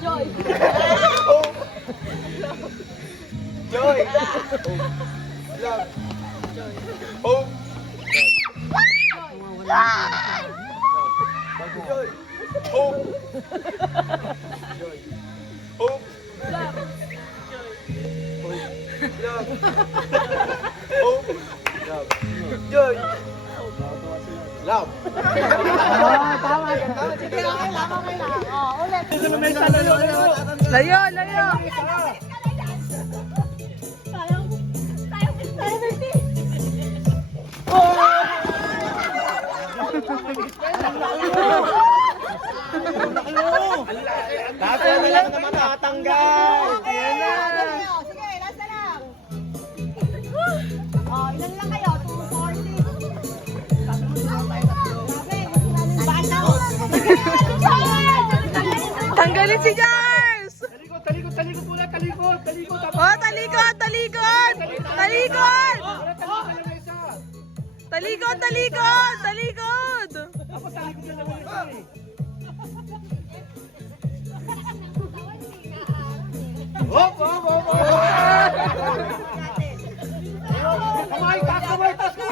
Joy. Hope. Joy. Love. Hope. Joy. Hope. Joy. Hope. Love. Love. Hope. Love. Joy. Love. Tama. Sige, okay lang. Ulit. Layo, layo. Lahat na lang naman nakatanggal. Ayan na. Sige, last na lang. Ilan lang kayo? 240. Tanggalin si Jars! Talikod muna, talikod. Oh, talikod! Talikod! Talikod! Talikod! Talikod! Talikod! Tapos talikod na naman ito eh. Hop! Kamay, taas kamay, taas kamay!